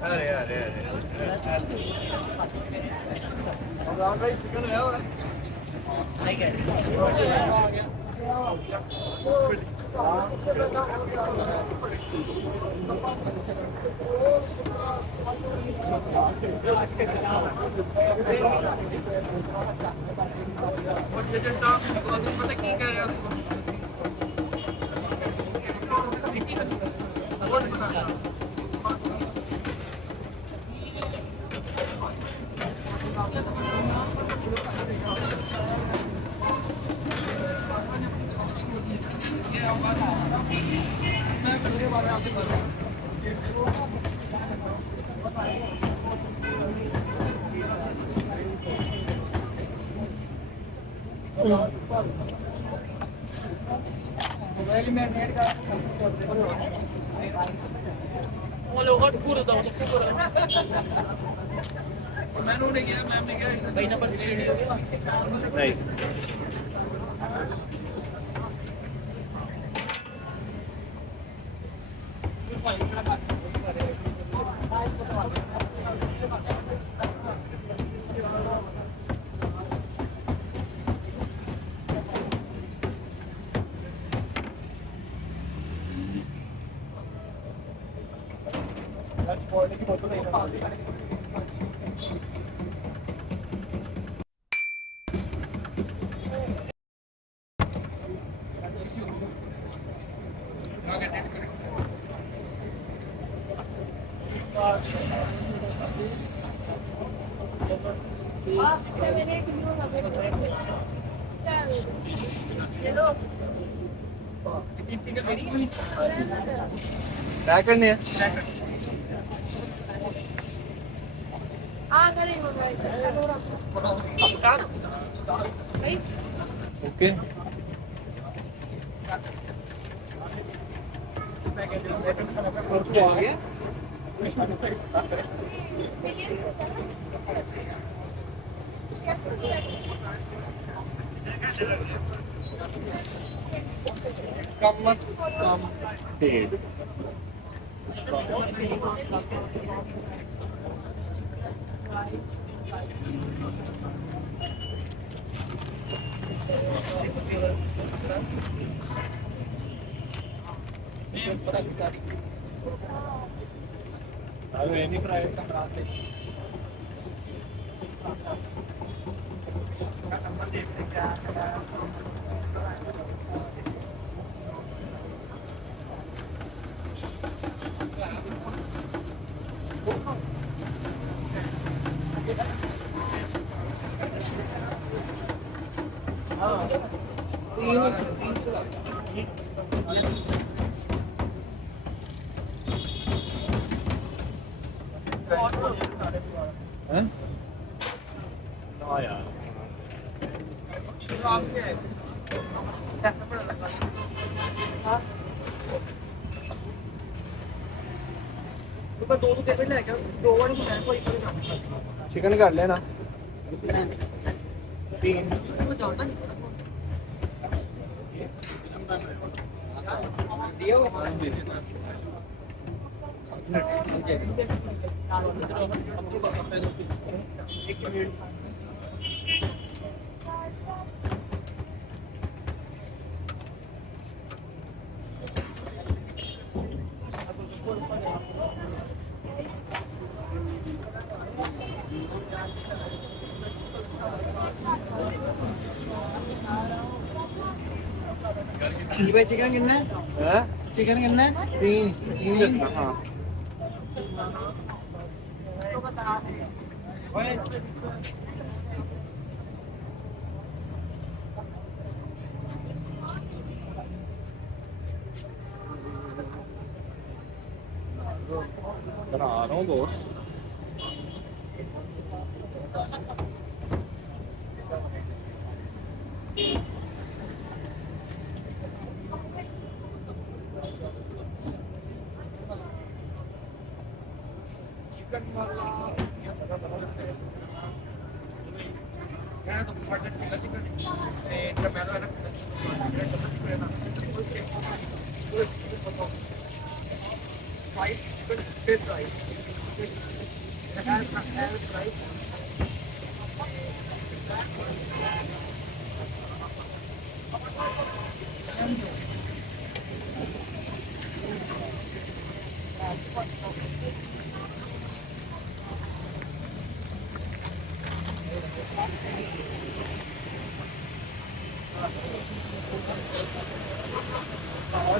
अरे अरे अरे भाई चिकन है और पता की कह रहे नहीं क्या करने हैं ओके आ गया कम कम डेढ़ एनी फ्राई चिकन कर लेना तीन चिकन कितना है चिकन कितना है तीन तीन हाँ बना रहा हूँ दोस्त चिकन वाला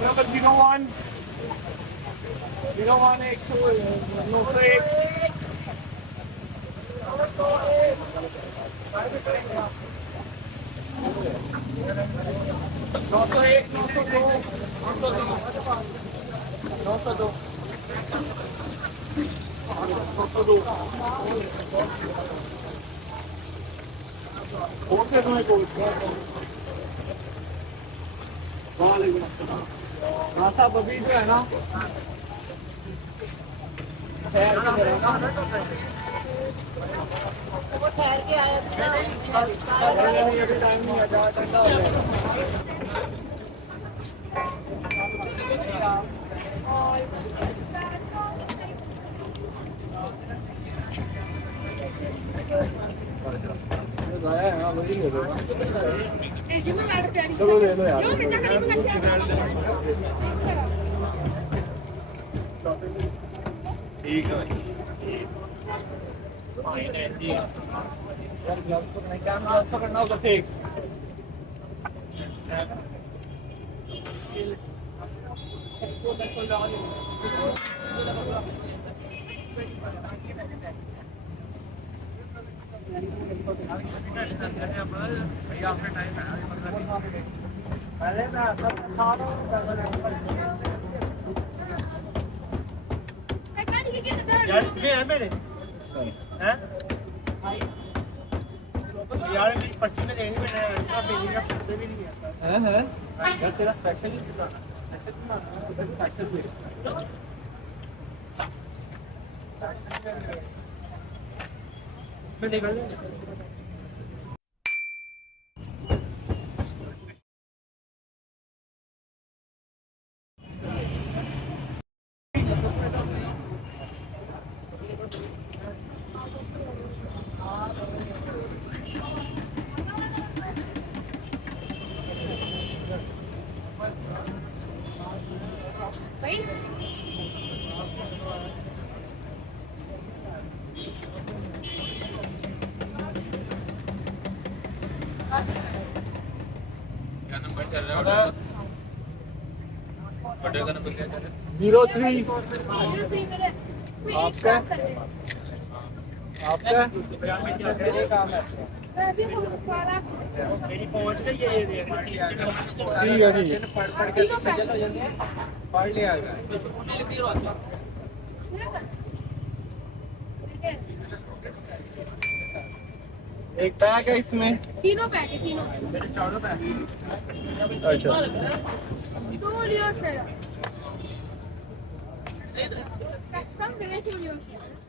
Number 01. 01 no break. नौ सौ एक 902 902 ओके तुम्हें कोई हाँ साहब अभी जो है ना ठहर के आया अभी टाइम नहीं है ज़्यादा ठंडा हो गया चलो ले लो यार ठीक है ग्लव्स पकड़ना होगा से यार इसमें है मेरे हैं यार मेरी पर्ची में देनी मैंने इतना पेजी का पैसे भी नहीं है यार तेरा स्पेशल स्पेशल इसमें निकल क्या नंबर चल रहा है ऑर्डर का नंबर क्या चल रहा है 03 आपका आपका मेरे काम है मेरी पहुंच गई है ये देख ठीक है ठीक पढ़ लिया एक बैग है इसमें तीनों पैक है तीनों मेरे चारों पैसे अच्छा टू लियोस है सब रिलेटिव लियोस